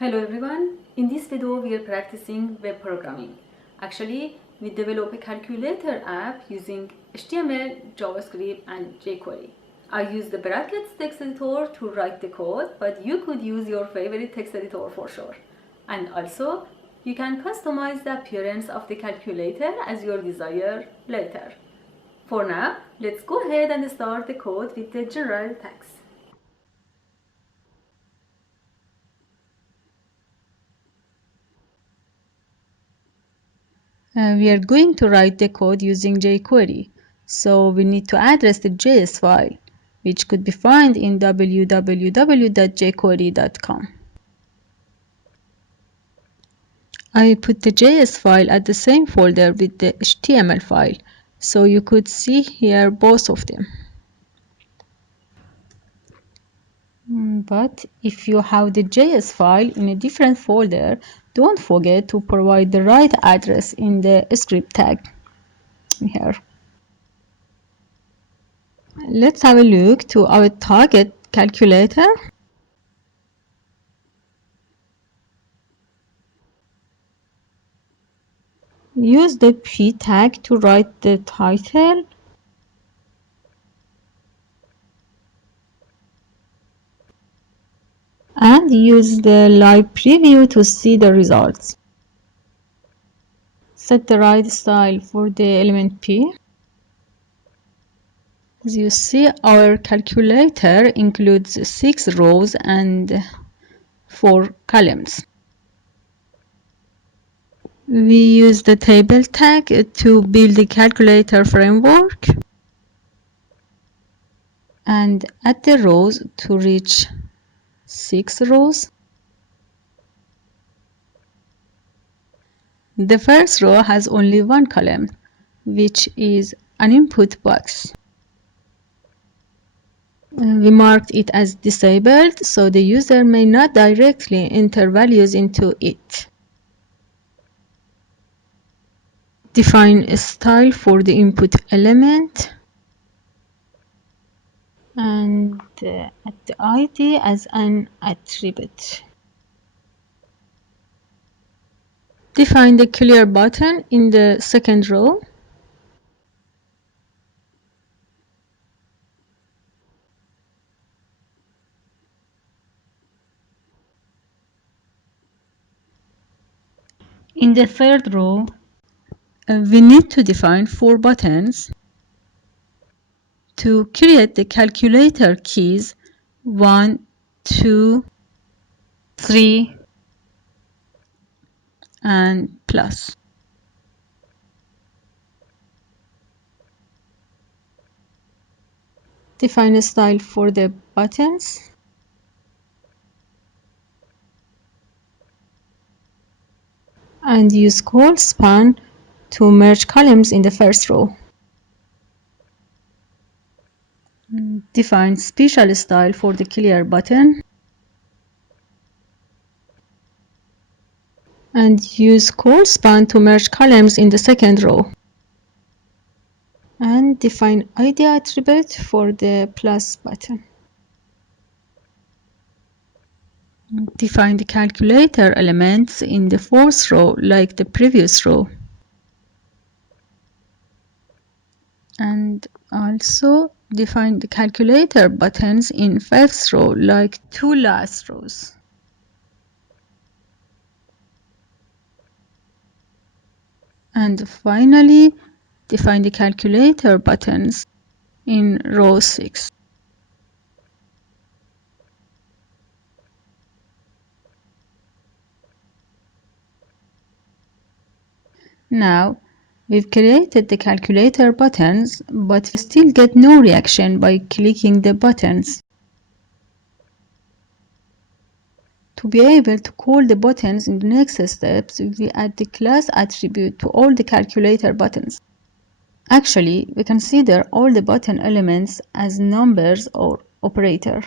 Hello everyone, in this video we are practicing web programming. Actually, we develop a calculator app using HTML, JavaScript and JQuery. I use the brackets text editor to write the code, but you could use your favorite text editor for sure. And also, you can customize the appearance of the calculator as your desire later. For now, let's go ahead and start the code with the general text. We are going to write the code using jQuery, so we need to address the JS file, which could be found in www.jquery.com. I put the JS file at the same folder with the HTML file, so you could see here both of them. But if you have the JS file in a different folder, don't forget to provide the right address in the script tag here. Let's have a look to our target calculator. Use the p tag to write the title and use the live preview to see the results. Set the right style for the element p. As you see, our calculator includes 6 rows and 4 columns. We use the table tag to build the calculator framework and add the rows to reach 6 rows. The first row has only one column, which is an input box. We marked it as disabled, so the user may not directly enter values into it. Define a style for the input element and add the ID as an attribute. Define the clear button in the second row. In the third row, we need to define 4 buttons to create the calculator keys 1, 2, 3, and plus. Define a style for the buttons. And use call span to merge columns in the first row. Define special style for the clear button. And use call span to merge columns in the second row. And define ID attribute for the plus button. Define the calculator elements in the fourth row like the previous row. And also define the calculator buttons in fifth row like 2 last rows. And finally, define the calculator buttons in row 6. Now, we've created the calculator buttons, but we still get no reaction by clicking the buttons. To be able to call the buttons in the next steps, we add the class attribute to all the calculator buttons. Actually, we consider all the button elements as numbers or operator.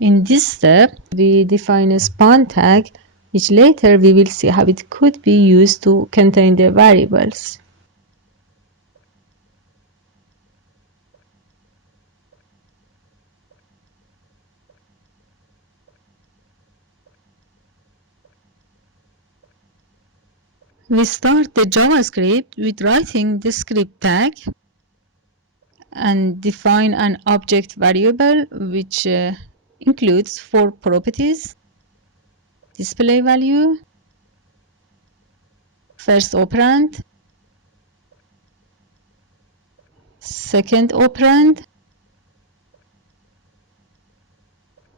In this step, we define a span tag, which later we will see how it could be used to contain the variables. We start the JavaScript with writing the script tag and define an object variable which includes 4 properties: display value, first operand, second operand,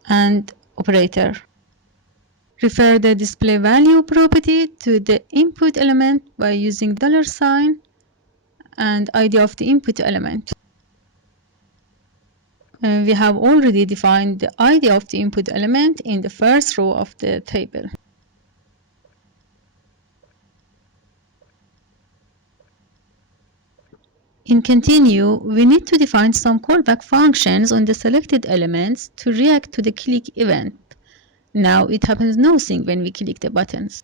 and operator. Refer the display value property to the input element by using $sign and ID of the input element. We have already defined the ID of the input element in the first row of the table. In continue, we need to define some callback functions on the selected elements to react to the click event. Now it happens nothing when we click the buttons.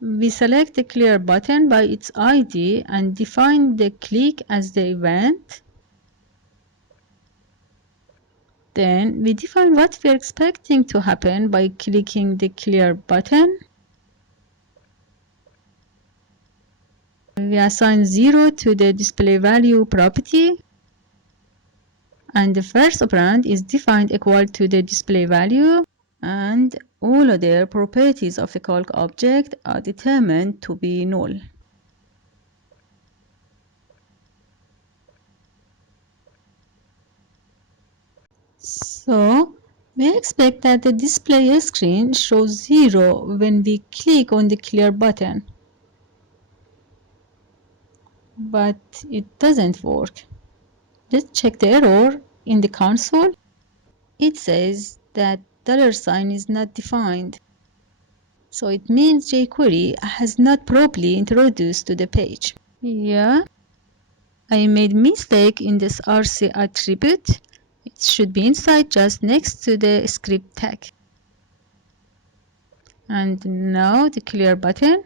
We select the clear button by its ID and define the click as the event. Then we define what we are expecting to happen by clicking the clear button. We assign 0 to the display value property, and the first operand is defined equal to the display value, and all other properties of the calc object are determined to be null. So we expect that the display screen shows 0 when we click on the clear button. But it doesn't work. Let's check the error in the console. It says that $sign is not defined. So it means jQuery has not properly introduced to the page. Yeah, I made mistake in this RC attribute. It should be inside just next to the script tag. And now the clear button,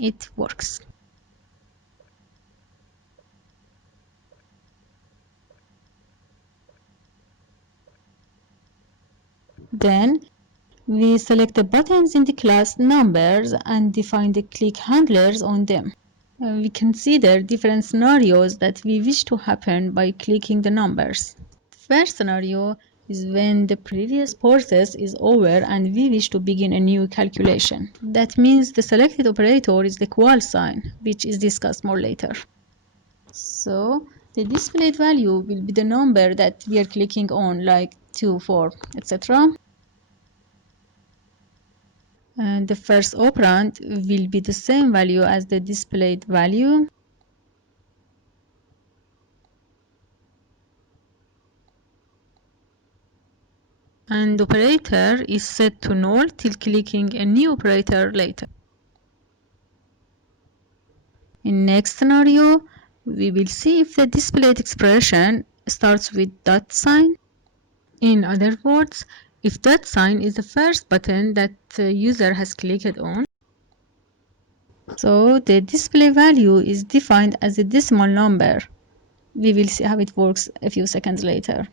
it works. Then we select the buttons in the class numbers and define the click handlers on them. We consider different scenarios that we wish to happen by clicking the numbers. The first scenario is when the previous process is over and we wish to begin a new calculation. That means the selected operator is the equal sign, which is discussed more later. So the displayed value will be the number that we are clicking on, like 2, 4, etc. And the first operand will be the same value as the displayed value. And operator is set to null till clicking a new operator later. In next scenario, we will see if the displayed expression starts with $sign. In other words, if $sign is the first button that the user has clicked on, so the display value is defined as a decimal number. We will see how it works a few seconds later.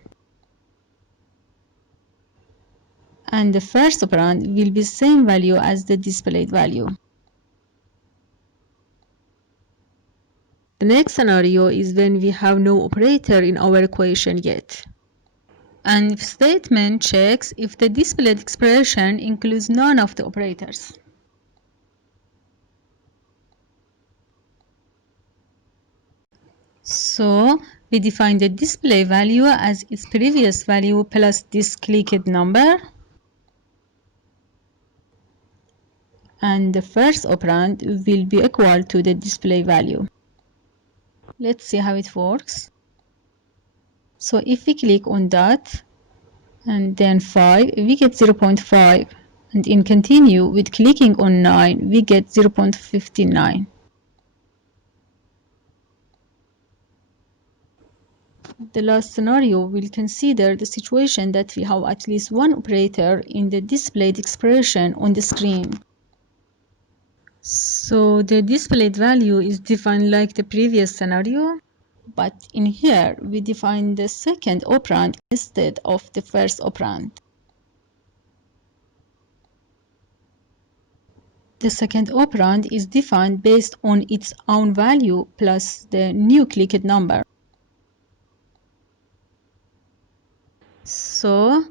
And the first operand will be the same value as the displayed value. The next scenario is when we have no operator in our equation yet. And if statement checks if the displayed expression includes none of the operators. So we define the display value as its previous value plus this clicked number. And the first operand will be equal to the display value. Let's see how it works. So if we click on that and then 5, we get 0.5. And in continue with clicking on 9, we get 0.59. The last scenario will consider the situation that we have at least one operator in the displayed expression on the screen. So the displayed value is defined like the previous scenario, but in here we define the second operand instead of the first operand. The second operand is defined based on its own value plus the new clicked number. So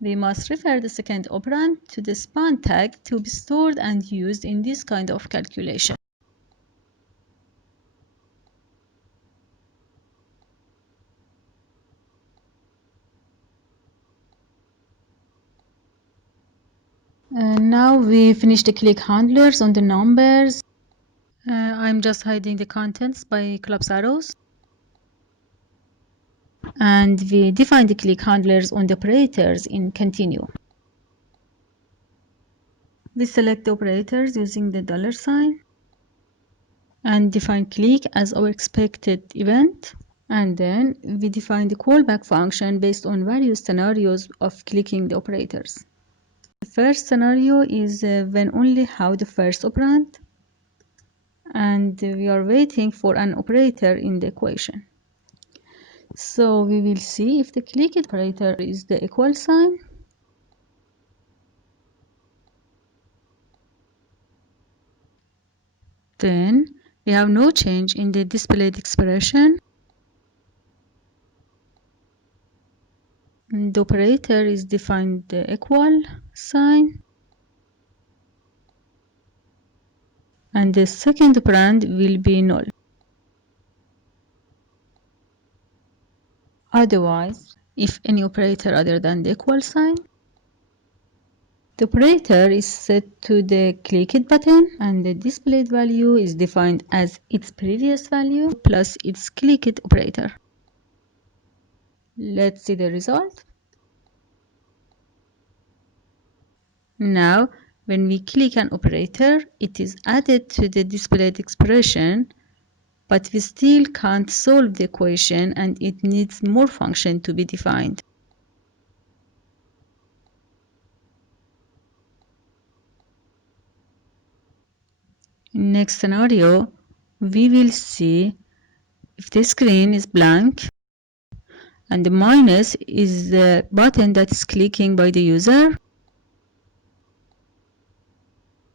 we must refer the second operand to the span tag to be stored and used in this kind of calculation. Now we finish the click handlers on the numbers. I'm just hiding the contents by collapse arrows. And we define the click handlers on the operators in continue. We select the operators using the $sign and define click as our expected event. And then we define the callback function based on various scenarios of clicking the operators. The first scenario is when only have the first operand, and we are waiting for an operator in the equation. So we will see if the clicked operator is the equal sign. Then we have no change in the displayed expression. The operator is defined the equal sign. And the second operand will be null. Otherwise, if any operator other than the equal sign, the operator is set to the clicked button and the displayed value is defined as its previous value plus its clicked operator. Let's see the result. Now, when we click an operator, it is added to the displayed expression, but we still can't solve the equation and it needs more function to be defined. In next scenario, we will see if the screen is blank and the minus is the button that is clicking by the user.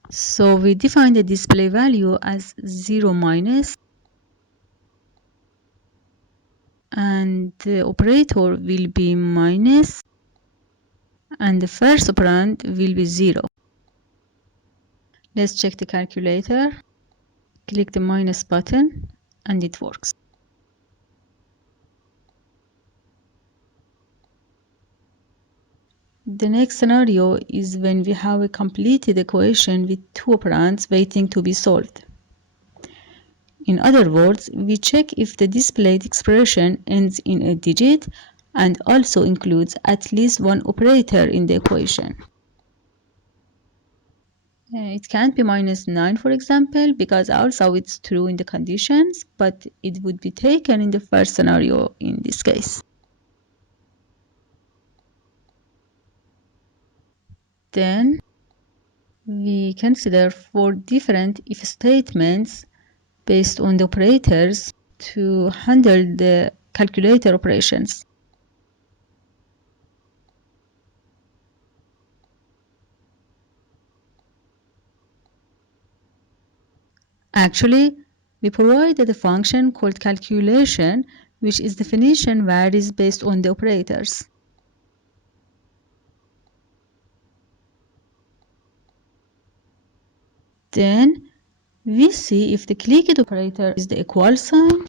So we define the display value as 0 minus and the operator will be minus and the first operand will be 0. Let's check the calculator. Click the minus button and it works. The next scenario is when we have a completed equation with two operands waiting to be solved. In other words, we check if the displayed expression ends in a digit and also includes at least one operator in the equation. It can't be minus 9, for example, because also it's true in the conditions, but it would be taken in the first scenario in this case. Then we consider 4 different if statements based on the operators to handle the calculator operations. Actually, we provided a function called calculation, which its definition varies based on the operators. Then we see if the clicked operator is the equal sign,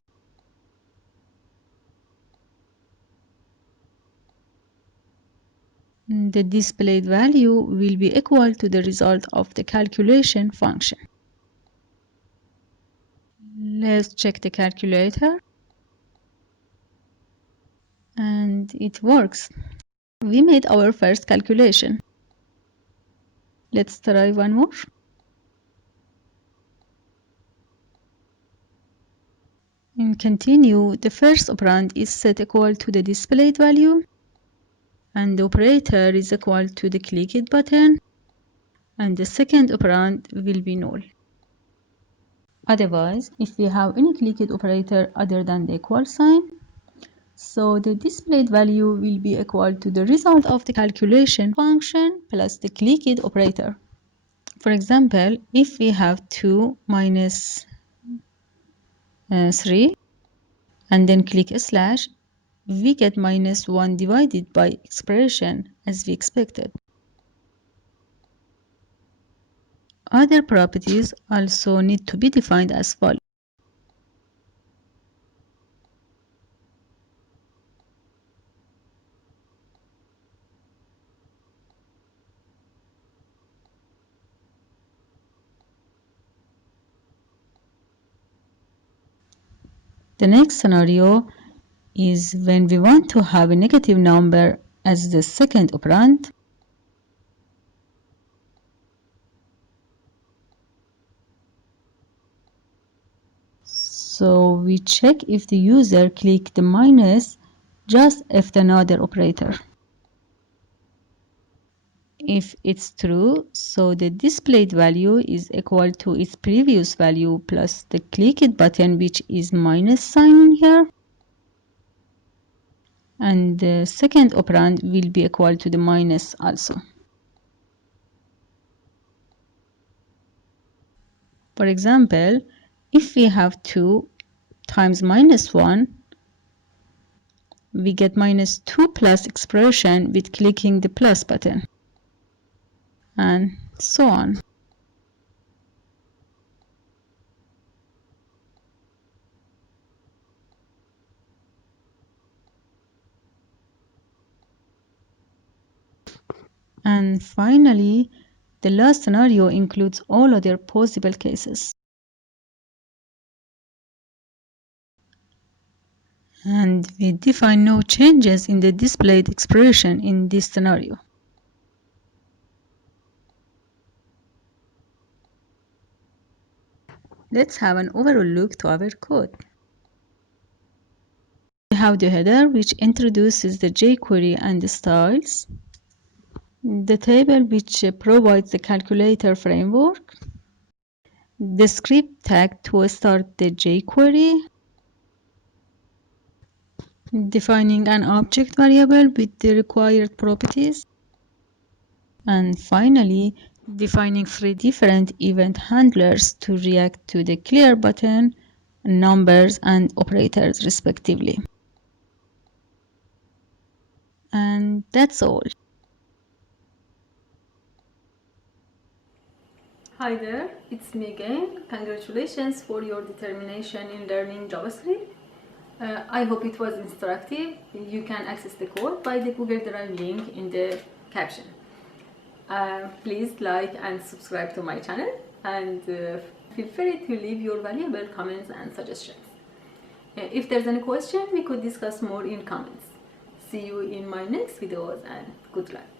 the displayed value will be equal to the result of the calculation function. Let's check the calculator. And it works. We made our first calculation. Let's try one more. In continue, the first operand is set equal to the displayed value, and the operator is equal to the click it button, and the second operand will be null. Otherwise, if we have any click it operator other than the equal sign, so the displayed value will be equal to the result of the calculation function plus the click it operator. For example, if we have 2 minus 3 and then click a slash, we get minus 1 divided by expression as we expected. Other properties also need to be defined as follows. The next scenario is when we want to have a negative number as the second operand. So we check if the user clicked the minus just after another operator. If it's true, so the displayed value is equal to its previous value plus the click it button, which is minus sign in here. And the second operand will be equal to the minus also. For example, if we have 2 times minus 1, we get minus 2 plus expression with clicking the plus button, and so on. And finally, the last scenario includes all other possible cases. And we define no changes in the displayed expression in this scenario. Let's have an overall look to our code. We have the header, which introduces the jQuery and the styles, the table, which provides the calculator framework, the script tag to start the jQuery, defining an object variable with the required properties, and finally defining 3 different event handlers to react to the clear button, numbers, and operators respectively. And that's all. Hi there, it's me again. Congratulations for your determination in learning JavaScript. I hope it was instructive. You can access the code by the Google Drive link in the caption. Please like and subscribe to my channel, and feel free to leave your valuable comments and suggestions. If there's any question, we could discuss more in comments. See you in my next videos, and good luck.